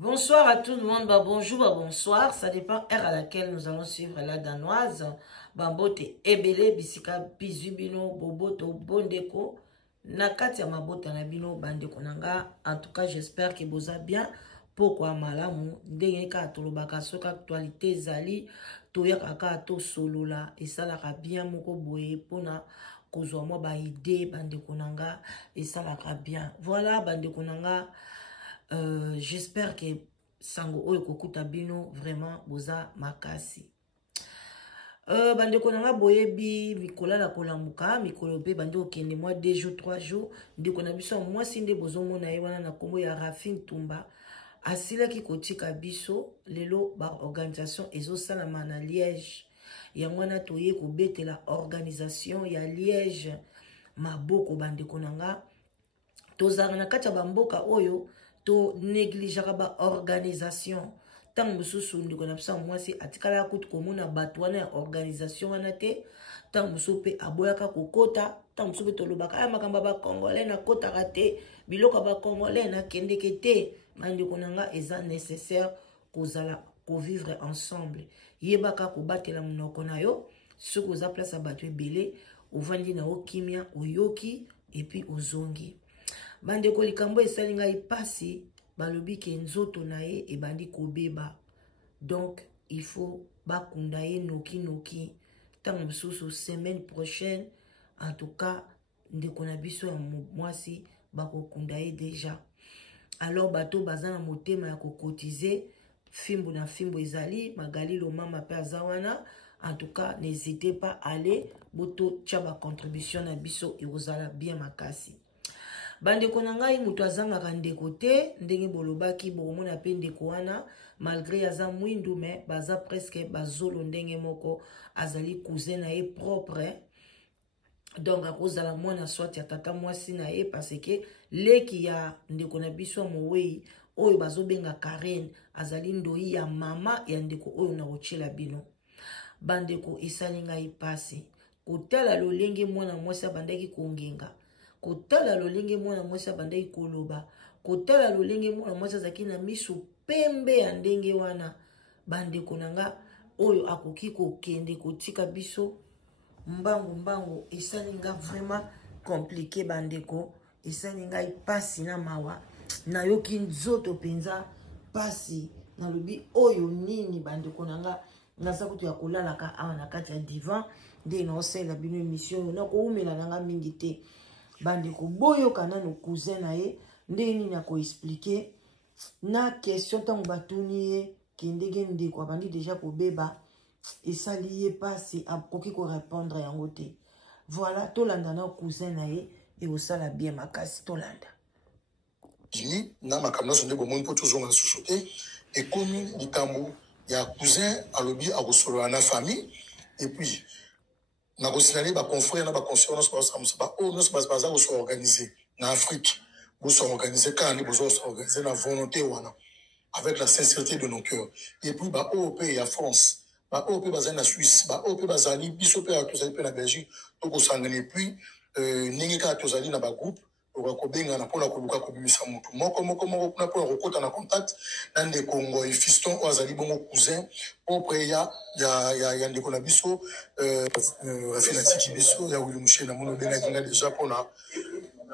Bonsoir à tout le monde, bonjour, bonsoir. Ça dépend heure à laquelle nous allons suivre la danoise. Bambote ebele bisika bizubino boboto bondeko nakati ya mabota na bino bandeko nanga. En tout cas, j'espère que vous allez bien. Pourquoi malamu ndenge ka tolobaka soka actualité zali toyaka ka to solola esalaka bien moko boye pona kozwa mwa ba idée bandeko nanga esalaka bien. Voilà bandeko nanga. J'espère que sango oyo kokuta bino vraiment boza makasi. Bandeko nanga boyebi mikola la kolamuka mikolo pe bande okende moi 2 jours 3 jours ndeko na biso moi sinde bozomona ye wana na kombo ya Rafin Tumba asilaki kotika biso lelo ba organisation ezosalama na Liège yango wana toye kobetela organisation ya Liège maboko bandeko nanga tozara na kati ya bamboka oyo to négligeaka ba organisation tant mususu ndiko na psa mwasi atikala kutu komona bato wana ya organisation wana te tant mususu pe aboyaka kokota tant mususu pe tolobaka aya makamba ba congolais na kotaka te biloko ba congolais na kendeke te mandiko nanga eza nécessaire kozala vivre ensemble yebaka kobatela munoko na yo soki oza place ya bato ebele ovandi na okimia oyoki et puis ozongi. Bandeko likambo esali ngai pasi balobi ke nzoto na ye ebandi kobeba. Donc il faut bakunda ye noki tango mosusu semaine prochaine en tout cas ndeko na biso ya mwasi bakokunda ye déjà. Alors bato baza na motema ya kokotize fimbo na fimbo ezali magali lo mama pe azawana. En tout cas n'hésitez pas à aller boto tchaba contribution na biso ekozala bien makasi. Bandeko na ngai mutu azangaka ndeko te ndenge bolobaki bokomona pe ndeko wana malgré aza mwindu mais baza presque bazolo ndenge moko azali cousin na ye propre. Donc akozala mwana swati ya tata mwasi na ye parce que leki ya ndeko na biso mowei oyo bazobenga Karen azali ndoi ya mama ya ndeko oyo na kochela bino. Bandeko esali ngai pasi kotala lolenge mwana mwasi abandaki kongenga kotala lolenge mwana mwasi abandaki koloba kotala lolenge mwana mwasi azaki na misu pembe ya ndenge wana bandeko nanga oyo akoki kokende kotika biso mbangu esali nga vraiment compliqué bandeko esali ngai pasi na mawa nayoki nzoto penza pasi nalobi oyo nini bandeko nanga naza kutu ya kolalaka awa na kati ya divan nde naosala bino émission oyo nakoumela nanga mingi te bandeko boyoka nano cousin na ye ndenge nini akoexplike na question ntango batuni ye ke ndenge ndeko abandi deja kobeba esali ye pasi akoki korépondre yango te. Voilà tolanda na cousin na ye ekosala bien makasi tolanda jimi na makambo nyonso nde bomoni mpo tozonga lisusu te ekomi likambo ya cousin alobi akosolola na famille et puis nakosinale baconfrère na baconfrère nyonso baosamusa baoyo nyonso baza kosorganize na Afrique bosorganize kaka nde bozosorganize na volonté wana avec la sincérité de nos cœurs et puis baoyo mpe ya France baoyo mpe bazali na Suisse baoyo mpe bazali biso mpe tozali mpe na Belgique tokosangana et puis ndenge kaka tozali na bagroupe okakobengana mpona koluka kobimisa motu moko kuna mpona kokota na contact na ndeko Ngoi Fiston oyo azali bongo cousin propre ya ndeko na biso Rafina tiki biso ya Willy Mouché na mono bengaki nga déjà mpona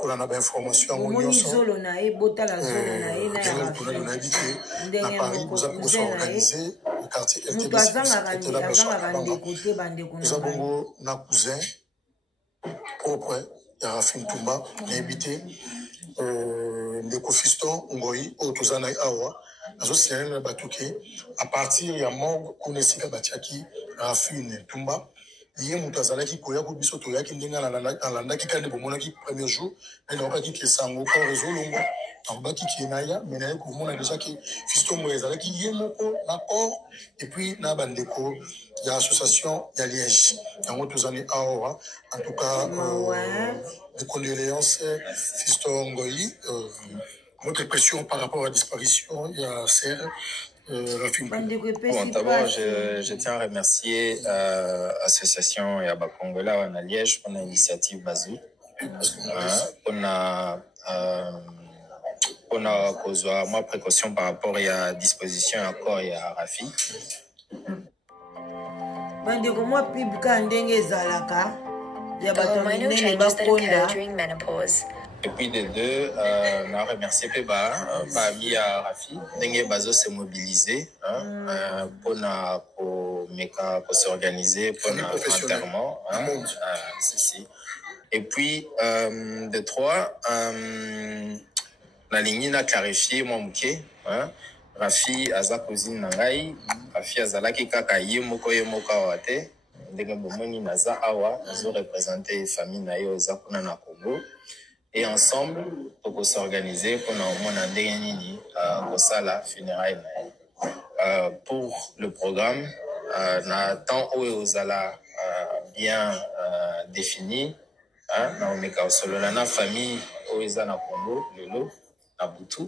kolanda bainformation yango nyonso zolo na ye botala zolo na ye na ya nayebi te na Paris boza mpe kosorganize quartier eza bongo na cousin propre ya Rafin Tumba nayebi te ndeko Fiston Ngoi oyo toza na ye awa azosignale na bato ke a partir ya morgue kuna esika batiaki Rafin Tumba ye moto azalaki koya ko biso toyaki ndenge alandaki kaka nde bomonaki premier jour nde naokaki ke sango corps ezolongo akobaki ke naya me naye komona deja ke Fiston Ngoi ezalaki ye moko na corps et puis na bandeko ya association ya Liège yango tozani awa en tout cas de condoléances Fiston Ngoi votre impression par rapport à la disparition il y a Serre Bon, d'abord, je tiens à remercier l'association Yaba Congola à Liège pour l'initiative Bazou. On a On a causé moi précaution par rapport à la disposition encore et à Rafi. Bandeko moi pibka ndenge ezalaka ya bato Hormonal minene changes that occur bakonda. during menopause. Et puis de deux, on a remercié Peba, ami à Rafi, Dengue Bazo s'est mobilisé pour s'organiser pour l'enterrement. Si. Et puis, de trois, la ligne a clarifié mon mouké. Rafi Aza cousine Nangai, Rafi Azalaki Kaka Yemoko Wate, Dengue Bomoni Naza Awa, nous ont représenté famille Nayo Zakuna na Congo. Et ensemble, pour s'organiser pour la funérailles. Pour le programme, tant aux ala bien défini, la famille aux ala Congo, Lelo, Nabutu.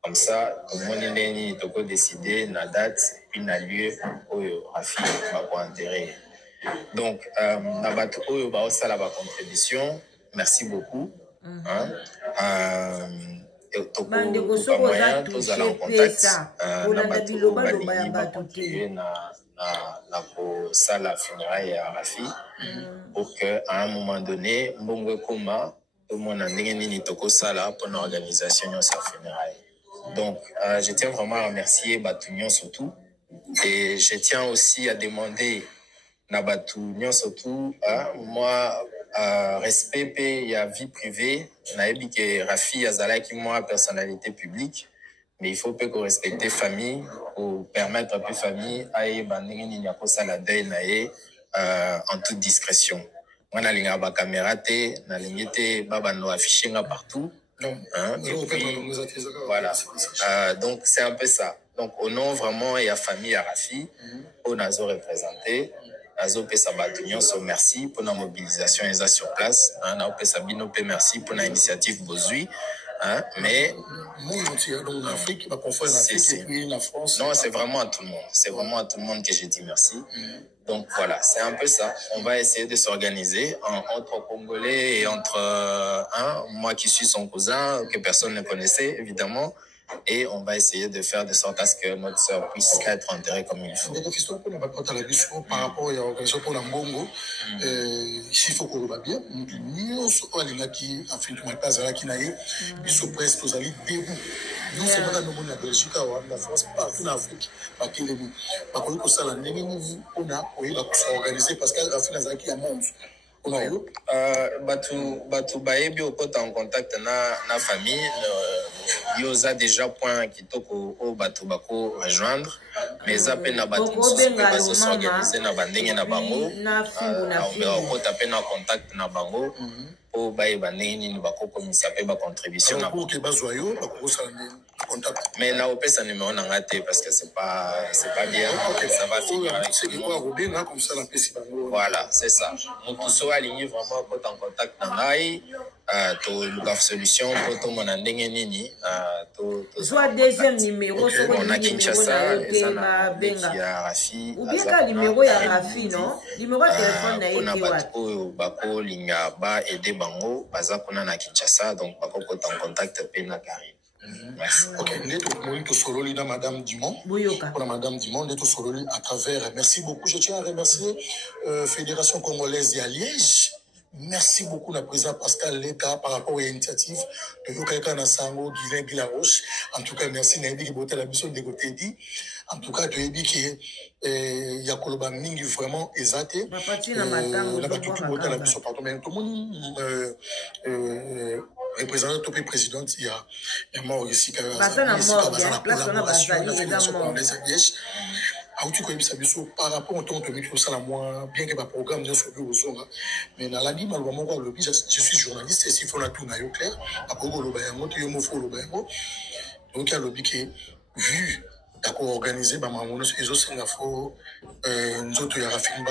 Comme ça, tout le monde a décidé la date puis le lieu où Rafi va enterrer. Donc, Nabatu où va aussi la contribution. Merci beaucoup. Bandeko soko za touché pesa olanda biloba loba ya bato te na kosala funérailles ya Rafi pour que à un moment donné mbongo ekoma tomona ndenge nini tokosala pour l'organisation de sa funérailles. Donc je tiens vraiment à remercier Batunion surtout et je tiens aussi à demander na Batunion surtout moi respect et la vie privée, naebi que Rafi Azala qui moi personnalité publique, mais il faut qu'on respecte famille pour permettre à peu famille à bandingi ni yako sala deuil nae en toute discrétion. Moi na linga ba caméra te, na lingete baba no afficher nga partout. Voilà. Donc c'est un peu ça. Donc au nom vraiment et à famille à Rafi, on a représenté. Azopé Sabatunion, merci pour la mobilisation et sur place. Naopé Sabino, merci pour l'initiative Bozui. Mais non, c'est vraiment à tout le monde. C'est vraiment à tout le monde que j'ai dit merci. Donc voilà, c'est un peu ça. On va essayer de s'organiser entre Congolais et entre moi qui suis son cousin, que personne ne connaissait évidemment. Et on va essayer de faire de sorte à ce que notre sœur puisse être enterrée comme il faut. Par rapport à l'organisation pour la Mbongo, il faut qu'on va bien. Nous sommes presque tous allés debout. Nous sommes dans le monde de la Belgique, la France, partout en Afrique. Par contre, ça, on a organisé parce qu'elle a fait la Zaki à Mons. Batu baebi okota en contact na famille yoza déjà point qui toko o batu bako rejoindre mais ça peine na batu va s'organiser na bandenge na bango on okota peine en contact na bango o bae bandenge ni bako komisa pe ba contribution na pour que bazoyo bako ça mais na opé ça numéro na ngate parce que c'est pas bien ça va finir avec c'est quoi Robin comme ça la pesi bango voilà c'est ça donc tout soit aligné vraiment en contact na ngai to luka solution pour tout mon ndenge nini to soit deuxième numéro on a Kinshasa ya Rafi ou bien ka numéro ya Rafi non numéro de téléphone na yeki wapi bako linga ba aider bango baza kuna na Kinshasa donc bako en contact pe na Karim. Merci. Ok, nous sommes dans Madame Dumont. Pour Madame Dumont, nous sommes à travers. Merci beaucoup. Je tiens à remercier Fédération Congolaise à Liège. Merci beaucoup, la président Pascal Leka, par rapport à l'initiative de Yokaika Nassango, Guilain Guilaroche. En tout cas, merci, Naïbi qui botait la mission de Gotedi. En tout cas, Naïbi qui est Yakoloba Mingi vraiment exalté. La batutu botait la mission, pardon, mais tout le monde, représentant topé présidente, il y a mort ici, la Fédération Congolaise à Liège. Par rapport au temps de micro, ça moi bien que ma programme n'est sur le mais dans la ligne, je suis journaliste et s'il faut la tourner au clair, après donc il y a le lobby qui est vu d'accord organisé par ma monnaie et autres Singapour nous autres il y a Rafine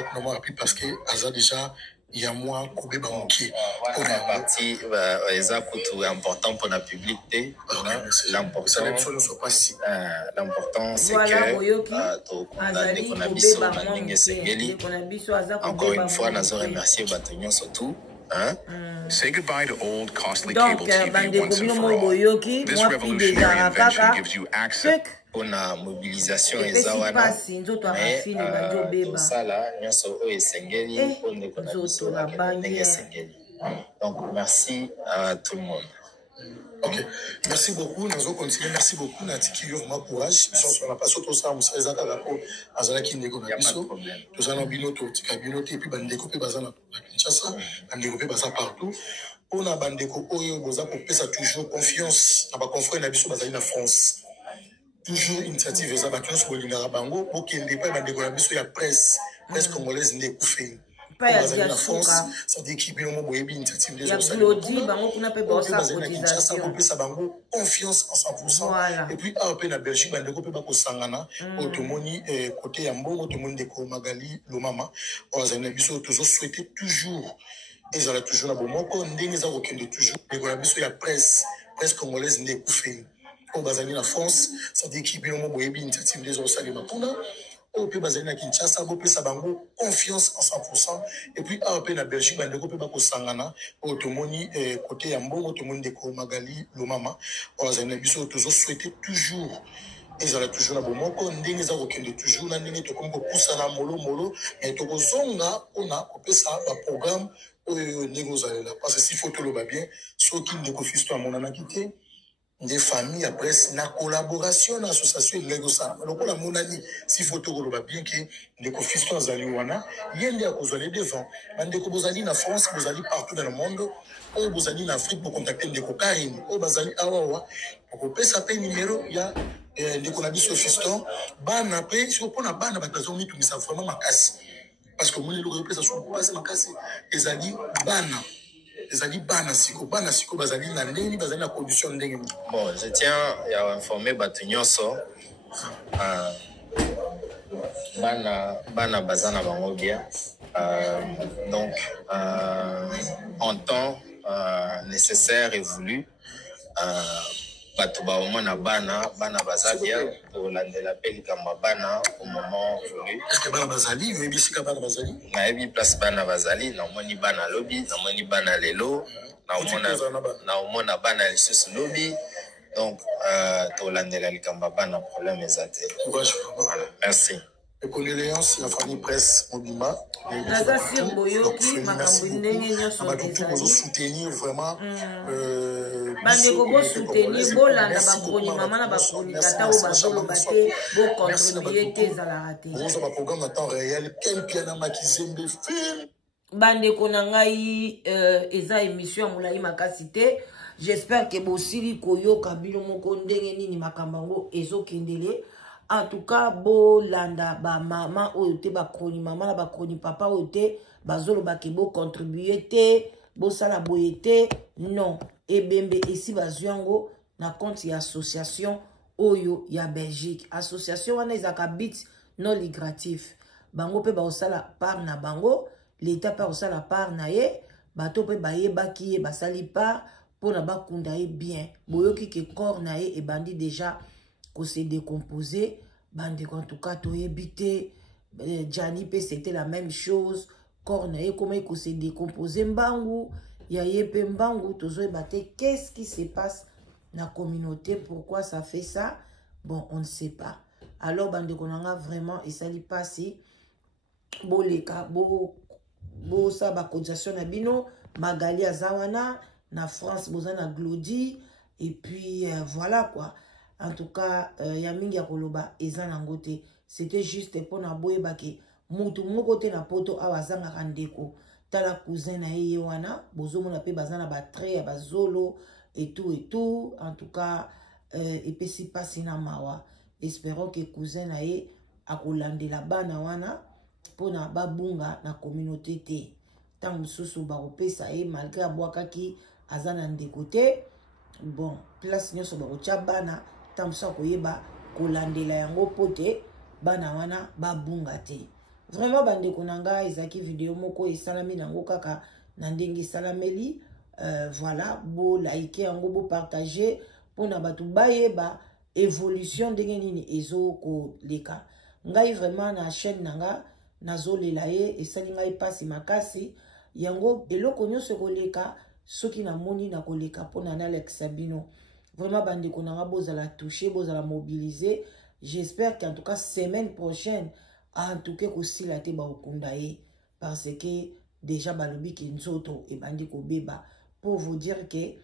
parce que Aza déjà il y a moi Kobe Bamoki. Pour la partie important pour la publicité. L'important c'est que encore une fois, nous remercier Batunion surtout. Hein? Say goodbye to old, costly Donc, cable TV once and for all. This revolutionary invention gives you access. On a mobilisation ezawana mais tout ça là nyonso o esengeli on ne connaît pas esengeli. Donc merci à tout le monde. Ok, merci beaucoup. Nous allons continuer. Merci beaucoup. Natiki, vraiment courage. On n'a pas sauté ça. On s'est arrêté à rapport à Zalaki Ndeko Nabiso. Nous allons binoto, tika binoto, et puis bandeko pe bazana na Kinshasa, bandeko pe baza partout. On a bandeko oyo boza pour pesa toujours confiance. Na ba confrère Nabiso bazali na France. Toujours initiative za ba tous bolinga bango, okende pa bandeko Nabiso ya presse congolaise ne kufe. La France, ça dit qu'il y a une initiative des autres. Confiance en 100%. Et puis, à la Belgique, on a Sangana, Otomoni, côté Yambo, Otomoni de Magali, Lomama, on a toujours souhaité toujours, et ils ont toujours un bon mot, on a toujours, la presse congolaise n'est pas fait. On a la France, ça dit qu'il y a une initiative des autres. Au pays bazali Kinshasa, go pesa bango confiance en 100%. Et puis à la Belgique, bandeko pe bako sangana, otomoni côté Yambo, otomoni de Magali, Lomama, on a biso toujours souhaité toujours. Ils ont toujours un bon mot, on a toujours na ndenge to kombo poussa na molo, mais to zonga on a pesa un programme négozala parce que s'il faut tout le bien, ceux qui ne confient pas mon anakité. Des familles après la collaboration dans l'association de l'Egosa. Donc on a mon ami si photo bien que les confistons zaliwana il y a des causes aller devant des causes aller en France vous allez partout dans le monde ou vous allez en Afrique pour contacter des cocaïnes ou vous allez awa pour payer ça numéro il y a des connaissances fiston ban après si on prend la ban avec raison tout ça vraiment ma casse parce que mon le représentation passe ma casse les alliés ban. Bon, je tiens à informer Batunyoso. Bana bazana bango bien. Donc, en temps nécessaire et voulu, Batuba omona bana bazabia pour la peli kama bana au moment voulu. Est-ce que bana bazali ou ebisi ka bana bazali? Na ebi place bana bazali na moni bana lobby, na moni bana lelo, na omona bana lisusu lobby. Donc to landela likamba bana problème ezate. Voilà, merci. Les condoléances à la famille presse Mobima. Soutenir vraiment. J'espère que Bosili Koyo Kabilo Mokondenge Nini Makambango Ezo Kendele. En tout cas, bo landa ba maman oyote ba kroni maman ba kroni papa oyote ba zolo ba kebo contribuer te bo sala boyete non et bembe ici ba zwango na compte ya association oyo ya Belgique association wana ezaka bit non lucratif bango pe ba osala par na bango l'état pa osala par na ye bato pe ba yeba ki ba sali par pour na ba kunda ye bien boyoki ke corps na ye e bandi déjà qu'on s'est décomposé, bande en tout cas to évité Gianni P c'était la même chose, Corneille comment il s'est décomposé mbangu, ya yepe mbangu tozo ebate qu'est-ce qui se passe dans la communauté, pourquoi ça fait ça? Bon, on ne sait pas. Alors bande konanga vraiment et ça li passé bo leka bo sa ba cotisation na bino Magali Azawana na France bozana Glody et puis voilà quoi. En tout cas, Yamingi Akoloba Ezanangote, c'était juste pour na boyebake mutu mokote na poto awazanga kandeko tala cousin na yewana bozo mona pe bazana ba tre ba zolo et tout en tout cas et puis si passe na mawa espérons que cousin na ye akolandela bana wana pona babunga na communauté te tant susu ba opesa e malgré abwakaki azana ndekote bon place nyoso ba ocha bana tamsa koyeba kolandela yango pote bana wana babunga te vraiment bande konanga ezaki vidéo moko esalami nango kaka na ndenge salameli voilà bo like yango bo partager pona batu bayeba évolution ndenge nini ezo ko leka ngai vraiment na chaîne nanga nazolela ye esali ngai pasi makasi yango eloko nyonso koleka soki na moni na koleka pona na Alex Sabino vraiment bandeko nanga bozala touché bozala mobilisé. J'espère qu'en tout cas semaine prochaine en tout cas kosila te ba okunda ye parce que déjà balobi ki nzoto e bandiko beba pour vous dire que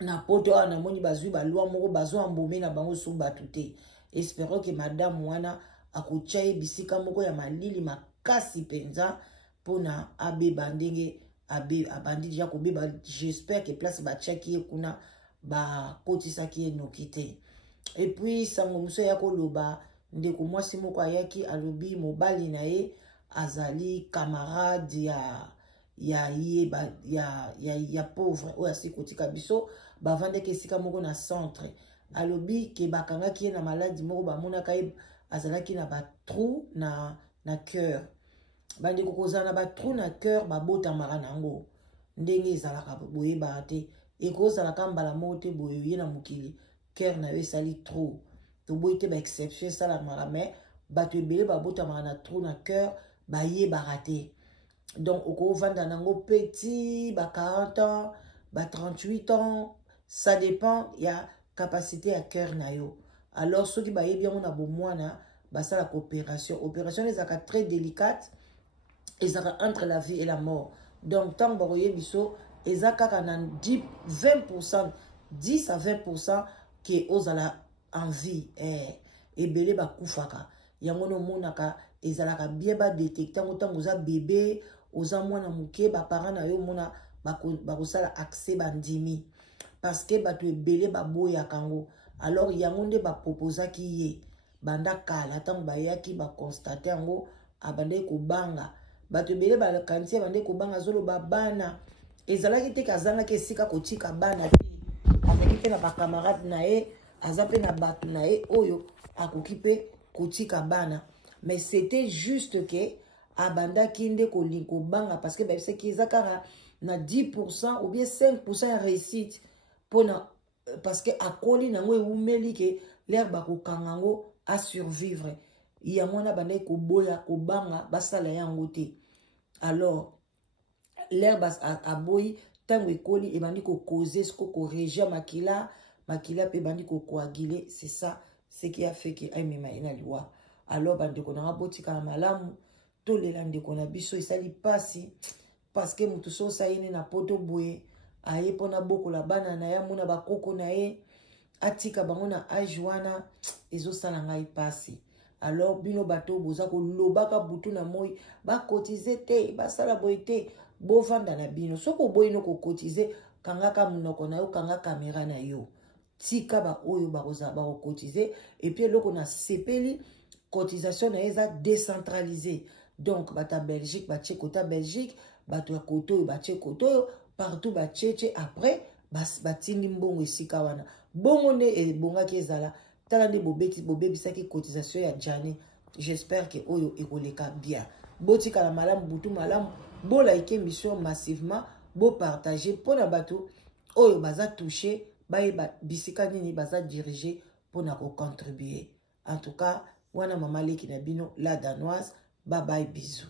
na poto na moni bazui ba loi moko bazo ambomé na bango sou batute. Espérons que madame wana akuchaye bisika moko ya malili makasi penza pona abeba ndenge abandi déjà ko beba. J'espère que place ba tchaki kuna ba kotisa ki enokite. Et puis sango muso ya koloba ndeko mwasi moko ayaki alobi mobali na ye azali camarade ya pauvre oya sikotika biso bavande ke sika moko na centre alobi ke bakanga ki na maladie moko bamona kai azalaki na ba trou na cœur bandi kokozana na ba trou na cœur babota mara nango ndenge ezalaka boye ba te ekozala kambala mote boye ye na mukili cœur na yo sali trou to boye te ba exception sala mara mais bato ebele babota mara na trou na cœur ba ye barate. Donc au vanda nango petit ba 40 ans ba 38 ans ça dépend ya capacité à cœur na yo. Alors ceux qui ba ye bien on a bomwana ba ça la coopération les aka très délicate et ça entre la vie et la mort. Donc tant baroye biso ezaka kana 20% 10 à 20% qui ozala en vie et belé ba kufaka yango no monaka ezalaka bien ba détecter ntango za bébé oza mwana muke ba parents na yo mona ba kosala accès bandimi parce que ba to ebele ba boya kango. Alors yango nde ba proposa ki ye banda kala tango ba yaki ba constater yango abande ko banga ba to ebele ba kantie bande ko banga zolo ba bana ezalaki te kazanga ke sika kotika bana ti azaki pe na ba camarade na ye azape na batu na ye oyo akoki pe kotika bana. Mais c'était juste que abanda kinde kolinko banga parce que c'est qu'ils akara na 10% ou bien 5% de réussite pour na parce que akoli nango eumeli ke l'air ba ko kangango à survivre. Il y a mona banda ko boya ko banga basala yango te. Alors l'air bas a boyi tango ekoli e bandi ko causer ce ko régia makila pe bandi ko coaguler. C'est ça ce qui a fait que aimema ina liwa. Alors bandeko na botika na malamu to lelande kona biso isali pasi parce que mutu so sayine na poto boye aye pona boko la bana na ya muna bakoko na ye atika bango na age wana ezo sala ngai pasi. Alors bino bato boza ko lobaka butu na moi ba cotiser te ba sala boye te bo vanda na bino soko boye no ko cotiser kangaka munoko na yo kanga kamera na yo tika ba oyo ba koza ba ko cotiser et puis loko na sepeli cotisation na eza décentralisée. Donc bata Belgique ba kota Belgique bato ya koto ba koto partout ba tcheche après batindi mbongo esika wana bongo ne e bonga kezala tala nde bobebisa ki cotisation ya jani. J'espère que oyo ekoleka bien botika la malamu butu malamu bo like émission massivement bo partager pona bato oyo baza touché ba bisika nini baza diriger pona ko contribuer. En tout cas wana mama leki na bino la danoise. Bye bye, bisous.